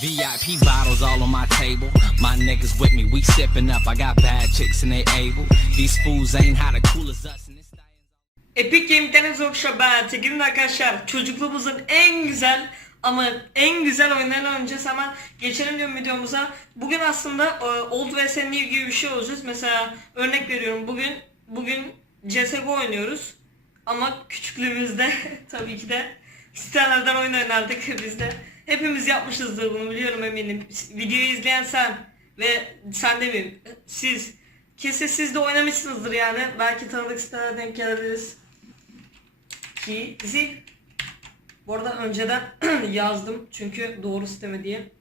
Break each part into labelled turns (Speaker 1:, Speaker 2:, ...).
Speaker 1: VIP bottles all on my table. My niggas with me, we sipping up. I got bad chicks and they able. These fools ain't how the cool as us.
Speaker 2: Epic Game'den Zokşa ben Tekin'in arkadaşlar çocukluğumuzun en güzel ama en güzel oyunlarını oynayacağız hemen geçelim diyorum videomuza. Bugün aslında e, Old vs New gibi bir şey olacağız. Mesela örnek veriyorum bugün bugün CSGO oynuyoruz. Ama küçüklüğümüzde tabii ki de sitelerden oyun oynardık biz de. Hepimiz yapmışızdır bunu biliyorum eminim. Videoyu izleyen sen ve sen de mi? Siz. Kesin siz de oynamışsınızdır yani. Belki tanıdık sitelere denk gelebiliriz. Ki zi. Bu arada önceden yazdım çünkü doğru siteme diye.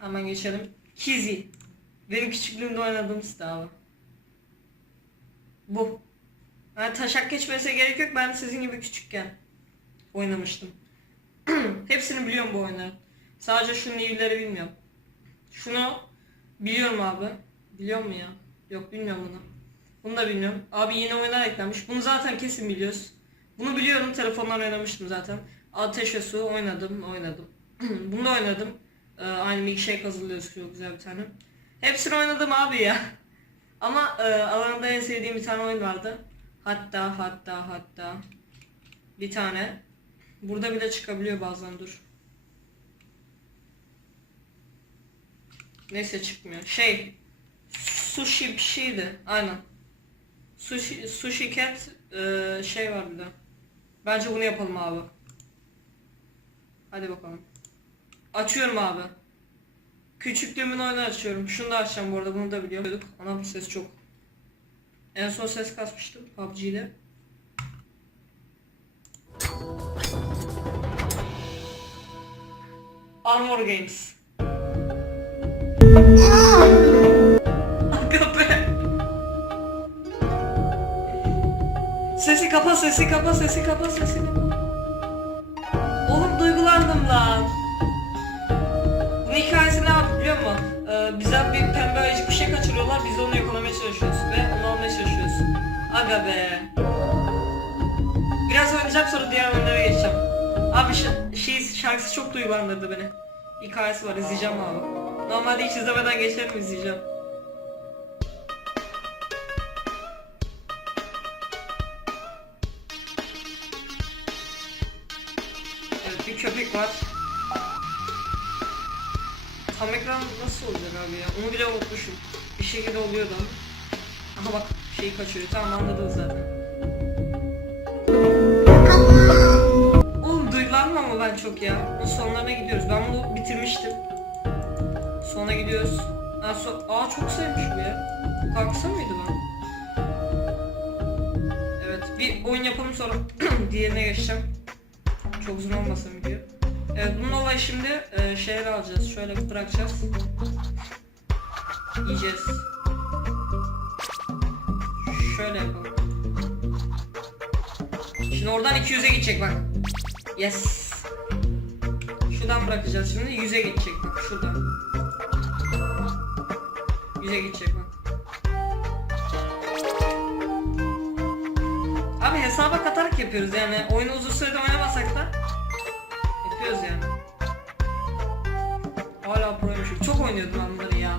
Speaker 2: Hemen geçelim. Kizi. Benim küçüklüğümde oynadığım site abi. Bu. Yani taşak geçmesine gerek yok. Ben sizin gibi küçükken oynamıştım. Hepsini biliyorum bu oyunların. Sadece şu new'leri bilmiyorum. Şunu biliyorum abi. Biliyor mu ya? Yok bilmiyorum bunu. Bunu da bilmiyorum. Abi yeni oyunlar eklenmiş. Bunu zaten kesin biliyoruz. Bunu biliyorum. Telefondan oynamıştım zaten. Ateş ve Su oynadım. Oynadım. bunu da oynadım. Ee, aynı milkshake hazırlıyoruz. Çok güzel bir tane. Hepsini oynadım abi ya. Ama e, alanında en sevdiğim bir tane oyun vardı. Hatta hatta hatta bir tane. Burada bile çıkabiliyor bazen dur. Neyse çıkmıyor. Şey sushi bir şeydi. Aynen. Sushi, sushi cat e, şey var bir de. Bence bunu yapalım abi. Hadi bakalım. Açıyorum abi. Küçüklüğümün oyunu açıyorum. Şunu da açacağım bu arada bunu da biliyorduk. Ana bu ses çok. En son ses kasmıştım PUBG'de. Armor Games. Aga be. Sesi kapa sesi kapa sesi kapa sesi kapa. Oğlum duygulandım lan. Bunun hikayesi ne abi biliyor musun? Ee, bize bir pembe ayıcık bir şey kaçırıyorlar. Biz onu yakalamaya çalışıyoruz ve onu almaya çalışıyoruz. Aga be. Biraz oynayacağım sonra diğer oyunlara geçeceğim. Abi ş- şey, şarkısı çok duygulandırdı beni. Hikayesi var izleyeceğim abi. Normalde hiç izlemeden geçerim izleyeceğim. Evet bir köpek var. Tam ekran nasıl olacak abi ya? Onu bile unutmuşum. Bir şekilde oluyordu ama. Aha bak şeyi kaçırıyor. Tamam anladınız zaten. Ama ben çok ya. Bunun sonlarına gidiyoruz. Ben bunu bitirmiştim. Sona gidiyoruz. Ha, so Aa çok sevmiş bu ya. Kalksa mıydı ben? Evet bir oyun yapalım sonra diğerine geçeceğim. Çok uzun olmasın video. Evet bunun olayı şimdi e, şeyler alacağız. Şöyle bırakacağız. Yiyeceğiz. Şöyle yapalım. Şimdi oradan 200'e gidecek bak. Yes. Şuradan bırakacağız şimdi 100'e gidecek bak şuradan. 100'e gidecek bak. Abi hesaba katarak yapıyoruz yani. Oyunu uzun sürede oynamasak da yapıyoruz yani. Hala proymuşum. Çok oynuyordum ben bunları ya.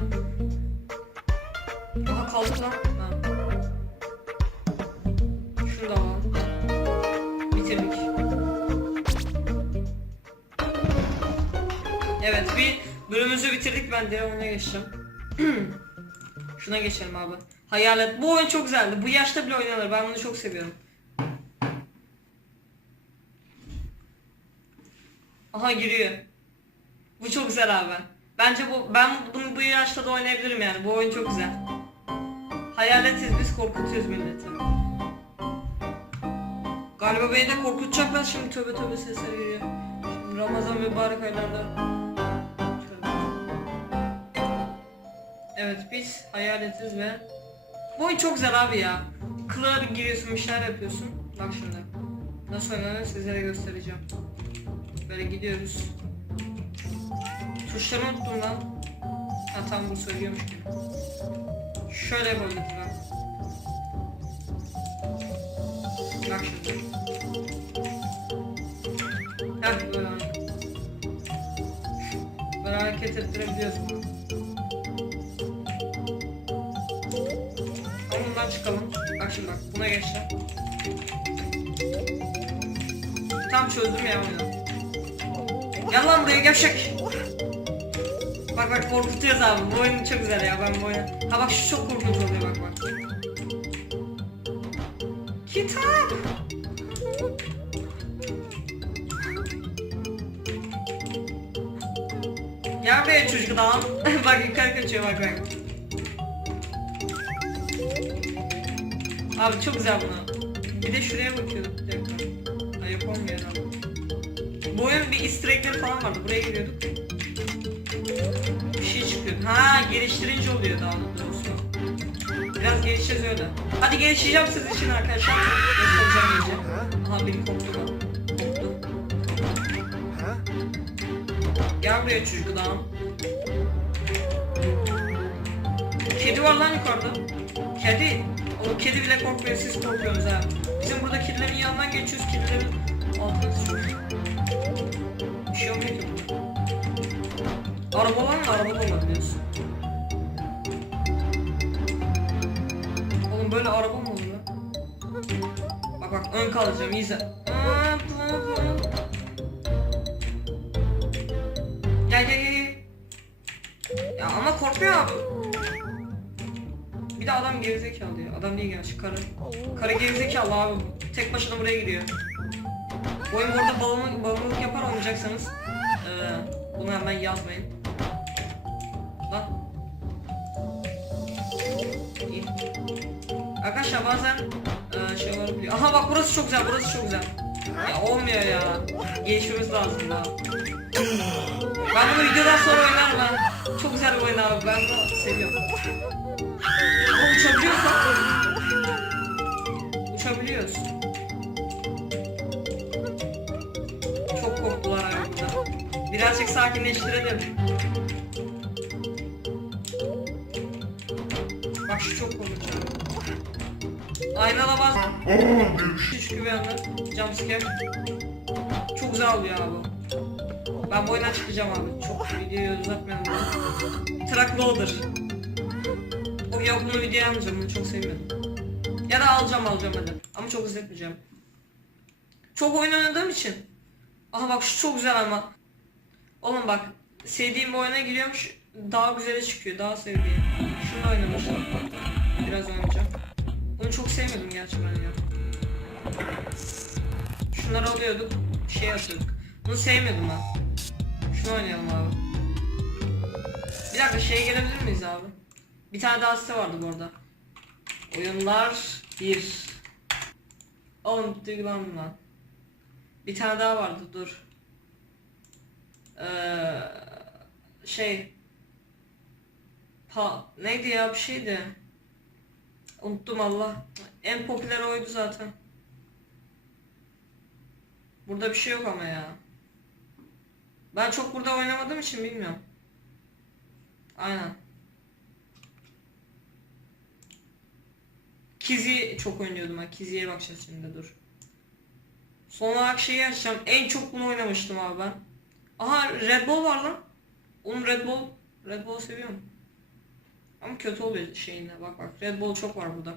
Speaker 2: Aha kaldık lan. Evet bir bölümümüzü bitirdik ben diğer oyuna geçeceğim. Şuna geçelim abi. Hayalet. Bu oyun çok güzeldi. Bu yaşta bile oynanır. Ben bunu çok seviyorum. Aha giriyor. Bu çok güzel abi. Bence bu ben bunu bu yaşta da oynayabilirim yani. Bu oyun çok güzel. Hayaletiz biz korkutuyoruz milleti. Galiba beni de korkutacaklar şimdi tövbe tövbe sesler geliyor. Şimdi Ramazan mübarek aylarda. Evet biz hayaletiz ve bu oyun çok güzel abi ya. Kılığa giriyorsun bir şeyler yapıyorsun. Bak şimdi. Nasıl oynanır sizlere göstereceğim. Böyle gidiyoruz. Tuşları unuttum lan. Ha tam bu söylüyormuş gibi. Şöyle yapabiliriz lan. Bak şimdi. Heh böyle. Bunları hareket ettirebiliyorsun. Geçeceğim. Tam çözdüm ya oyunu. Gel lan buraya gevşek. Bak bak korkutuyoruz abi. Bu oyun çok güzel ya ben bu oyunu. Ha bak şu çok korkunç oluyor bak bak. Kitap. Ya be çocuk adam. bak yukarı kaçıyor bak bak. Abi çok güzel bunu. Bir de şuraya bakıyorduk olmuyor abi. Bu oyun bir easter falan vardı. Buraya giriyorduk. Bir şey çıkıyor. Ha geliştirince oluyor daha doğrusu. Biraz gelişeceğiz öyle. Hadi gelişeceğim siz için arkadaşlar. Göstereceğim iyice. Aha beni koptu lan. Koptu. Gel buraya çocuk adam. Kedi var lan yukarıda. Kedi. O kedi bile korkmuyor siz korkuyorsunuz ha. Bizim burada kedilerin yanından geçiyoruz kedilerin altına düşüyoruz. Bir şey olmuyor ki burada. Araba var mı? Araba da olabiliyorsun. Oğlum böyle araba mı lan? Bak bak ön kalacağım iyice. Gel ya. Adam değil gerçi karı. Karı gerizekalı abi. Tek başına buraya gidiyor. Bu oyun burada bağımlılık, bağımlılık yapar oynayacaksanız eee bunu hemen yazmayın. Lan. İyi. Arkadaşlar bazen eee şey olabiliyor. Aha bak burası çok güzel, burası çok güzel. Ya olmuyor ya. Gelişmemiz lazım daha. Ben bunu videodan sonra oynarım ha. Çok güzel bir oyun abi. Ben bunu seviyorum. Ama uçabiliyoruz. Çok korktular burada. Birazcık sakinleştirelim. Bak şu çok korkunç. Aynada bas. Hiç güvenli. Jumpscare. Çok güzel oluyor abi. Ben bu oyundan çıkacağım abi. Çok videoyu uzatmayalım. Truck Loader. Yok bunu videoya almayacağım. Bunu çok sevmedim. Ya da alacağım alacağım hadi. Ama çok izletmeyeceğim. Çok oyun oynadığım için. Aha bak şu çok güzel ama. Oğlum bak sevdiğim oyuna giriyorum şu daha güzeli çıkıyor daha sevdiğim. Şunu oynamıştım. Biraz oynayacağım. Bunu çok sevmedim gerçi ben ya. Şunları alıyorduk. Şey atıyorduk. Bunu sevmedim ben. Şunu oynayalım abi. Bir dakika şeye gelebilir miyiz abi? Bir tane daha site vardı bu arada. Oyunlar 1. Oğlum duygulandım lan. Bir tane daha vardı dur. Ee, şey. Pa neydi ya bir şeydi. Unuttum Allah. En popüler oydu zaten. Burada bir şey yok ama ya. Ben çok burada oynamadığım için bilmiyorum. Aynen. Kizi çok oynuyordum ha. Kizi'ye bakacağız şimdi dur. Son olarak şeyi açacağım. En çok bunu oynamıştım abi ben. Aha Red Bull var lan. Oğlum Red Bull. Red Bull'u seviyorum. Ama kötü oluyor şeyinde. Bak bak Red Bull çok var burada.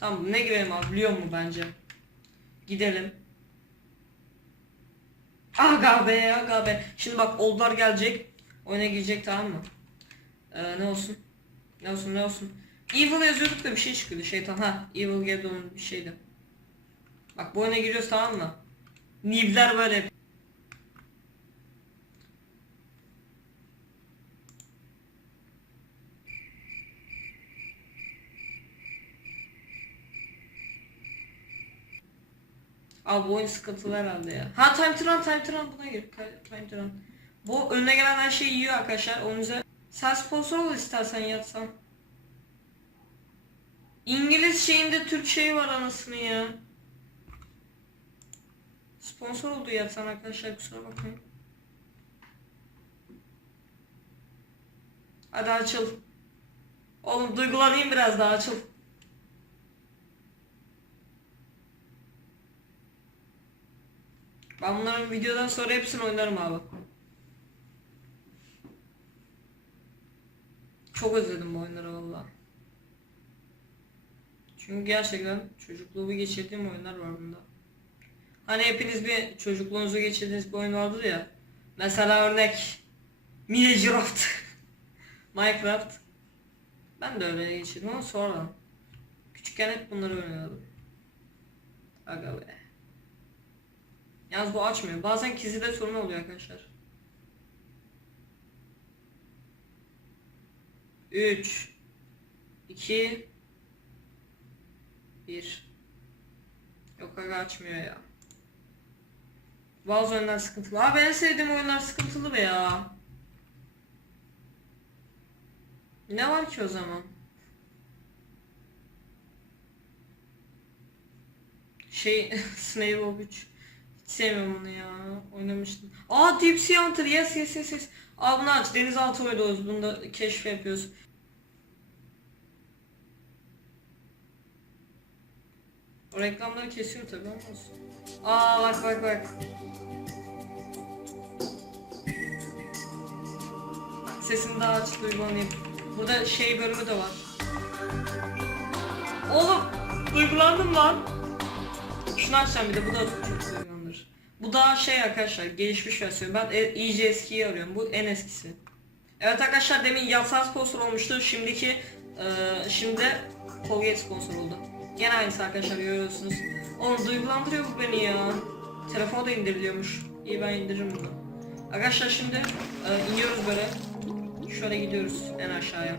Speaker 2: Tamam ne girelim abi biliyor mu bence? Gidelim. Aga be aga be. Şimdi bak oldlar gelecek. Oyuna girecek tamam mı? Ee, ne olsun? Ne olsun ne olsun? Evil yazıyorduk da bir şey çıkıyordu şeytan. Ha Evil Geddon bir şeydi. Bak bu oyuna giriyoruz tamam mı? Nibler böyle. Abi bu oyun sıkıntılı herhalde ya. Ha Time Tran Time Tran buna gir. Time Tran. Bu önüne gelen her şeyi yiyor arkadaşlar. Onun üzerine sen sponsor ol istersen yatsan. İngiliz şeyinde Türk şeyi var anasını ya. Sponsor oldu yatsan arkadaşlar kusura bakmayın. Hadi açıl. Oğlum duygulanayım biraz daha açıl. Ben bunların videodan sonra hepsini oynarım abi. çok özledim bu oyunları valla. Çünkü gerçekten çocukluğumu geçirdiğim oyunlar var bunda. Hani hepiniz bir çocukluğunuzu geçirdiğiniz bir oyun vardır ya. Mesela örnek Minecraft. Minecraft. Ben de öyle geçirdim ama sonra. Küçükken hep bunları oynuyordum. Aga be. Yalnız bu açmıyor. Bazen kizide sorun oluyor arkadaşlar. 3 2 1 Yok aga açmıyor ya. Bazı oyunlar sıkıntılı. Abi en sevdiğim oyunlar sıkıntılı be ya. Ne var ki o zaman? Şey Snake Bob 3 Hiç sevmiyorum onu ya. Oynamıştım. Aa Deep Sea Hunter yes yes yes yes. Aa bunu aç. Denizaltı oynuyoruz. Bunda keşif yapıyoruz. O reklamları kesiyor tabii ama olsun. Aa bak bak bak. Sesini daha açık duygulanayım. Burada şey bölümü de var. Oğlum duygulandım lan. Şunu açacağım bir de bu da çok duygulandırır. Bu daha şey arkadaşlar gelişmiş versiyon. Ben e- iyice eskiyi arıyorum. Bu en eskisi. Evet arkadaşlar demin yasal sponsor olmuştu. Şimdiki e, şimdi Colgate sponsor oldu. Gene aynısı arkadaşlar görüyorsunuz. Oğlum duygulandırıyor bu beni ya. Telefona da indiriliyormuş. İyi ben indiririm bunu. Arkadaşlar şimdi e, iniyoruz böyle. Şöyle gidiyoruz en aşağıya.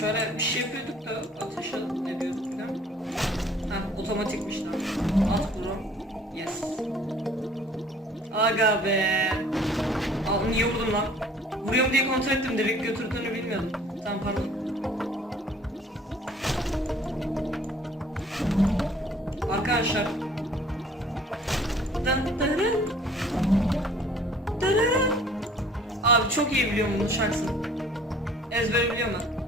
Speaker 2: Şöyle bir şey yapıyorduk da ateş ediyorduk falan. Ha otomatikmiş lan. At bro. Yes. Aga be. Aa niye vurdum lan? Vuruyorum diye kontrol ettim direkt götürdüğünü bilmiyordum. Tamam pardon. Arkadaşlar. Dın dırın. Dırın. Abi çok iyi biliyorum bunu şarkısını. Ezbere biliyorum ben.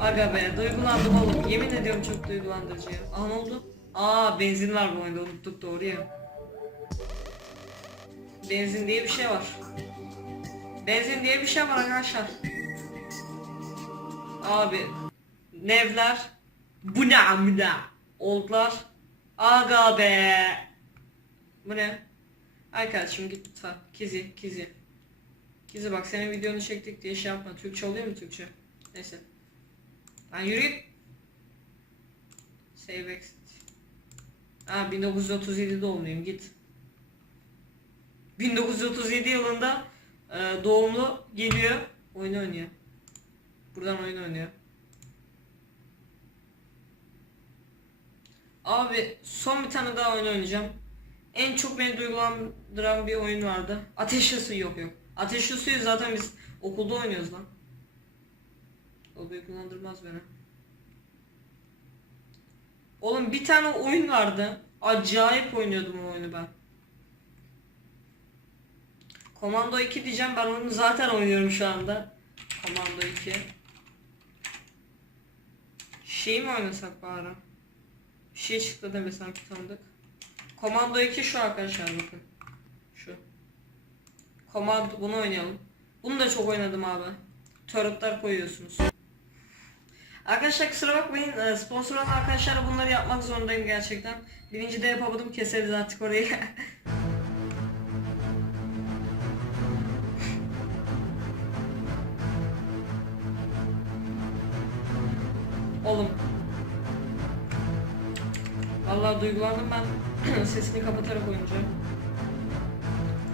Speaker 2: Aga be duygulandım oğlum. Yemin ediyorum çok duygulandırıcı ya. Ne oldu? Aa benzin var bu oyunda unuttuk doğru ya. Benzin diye bir şey var. Benzin diye bir şey var arkadaşlar. Abi nevler bu ne amına? Oldlar aga be. Bu ne? Arkadaşım git lütfen. Kizi kizi. Kizi bak senin videonu çektik diye şey yapma. Türkçe oluyor mu Türkçe? Neyse. Ben yürüyüp save exit. Ha 1937 doğumluyum git. 1937 yılında e, doğumlu geliyor oyun oynuyor Buradan oyun oynuyor. Abi son bir tane daha oyun oynayacağım. En çok beni duygulandıran bir oyun vardı. Ateş Suyu yok yok. Ateş Suyu zaten biz okulda oynuyoruz lan. O duygulandırmaz beni. Oğlum bir tane oyun vardı. Acayip oynuyordum o oyunu ben. Komando 2 diyeceğim ben onu zaten oynuyorum şu anda. Komando 2. Şey mi oynasak bari? Bir şey çıktı deme sanki tanıdık. Komando 2 şu arkadaşlar bakın. Şu. Komando bunu oynayalım. Bunu da çok oynadım abi. Turretlar koyuyorsunuz. Arkadaşlar kusura bakmayın e, sponsor olan arkadaşlara bunları yapmak zorundayım gerçekten. Birinci de yapamadım keseriz artık orayı. Vallahi duygulandım ben sesini kapatarak oynayacağım.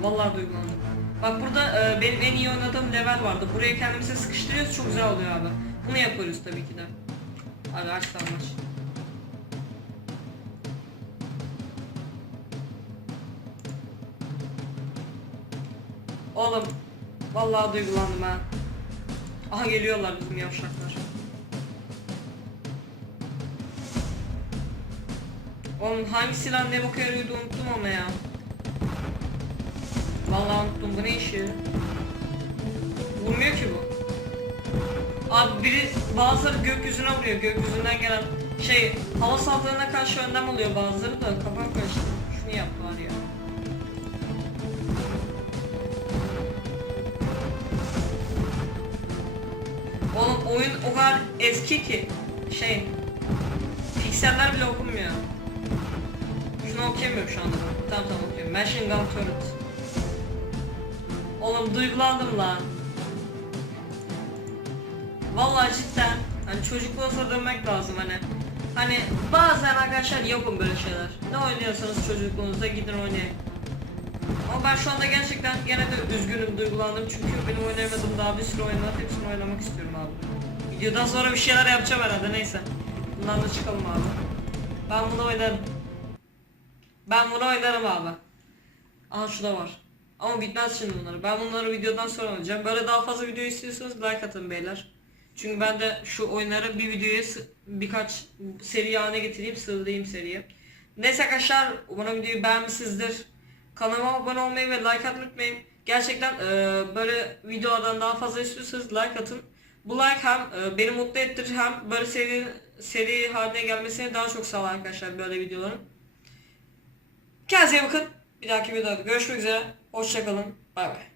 Speaker 2: Vallahi duygulandım. Bak burada e, benim en iyi oynadığım level vardı. Buraya kendimize sıkıştırıyoruz çok güzel oluyor abi. Bunu yapıyoruz tabii ki de. Abi aç kalmaç. Oğlum vallahi duygulandım ha. Aha geliyorlar bizim yavşaklar. Oğlum hangi silah ne boka yarıyordu unuttum ama ya. Vallahi unuttum bu ne işi? Vurmuyor ki bu. Abi biri bazıları gökyüzüne vuruyor gökyüzünden gelen şey hava saldırına karşı önlem alıyor bazıları da kafam karıştı. şunu yaptılar ya. Oğlum oyun o kadar eski ki şey pikseller bile okunmuyor. Şunu okuyamıyorum şu anda ben. Tamam tamam okuyorum. Machine Gun Turret. Oğlum duygulandım lan. Vallahi cidden hani çocukluğumuza dönmek lazım hani. Hani bazen arkadaşlar yapın böyle şeyler. Ne oynuyorsanız çocukluğunuzda gidin oynayın. Ama ben şu anda gerçekten gene de üzgünüm, duygulandım çünkü benim oynayamadığım daha bir sürü oyun var. Hepsini oynamak istiyorum abi. Videodan sonra bir şeyler yapacağım herhalde neyse. Bundan da çıkalım abi. Ben bunu oynarım. Ben bunu oynarım abi. Aha şu da var. Ama bitmez şimdi bunları. Ben bunları videodan sonra oynayacağım. Böyle daha fazla video istiyorsanız like atın beyler. Çünkü ben de şu oyunları bir videoya birkaç seri haline getireyim, sığdırayım seriye. Neyse arkadaşlar, umarım videoyu beğenmişsinizdir. Kanalıma abone olmayı ve like atmayı unutmayın. Gerçekten e, böyle videolardan daha fazla istiyorsanız like atın. Bu like hem e, beni mutlu ettirir hem böyle seri, seri haline gelmesine daha çok sağlar arkadaşlar böyle videoların. Kendinize iyi bakın. Bir dahaki videoda görüşmek üzere. Hoşçakalın. Bay bay.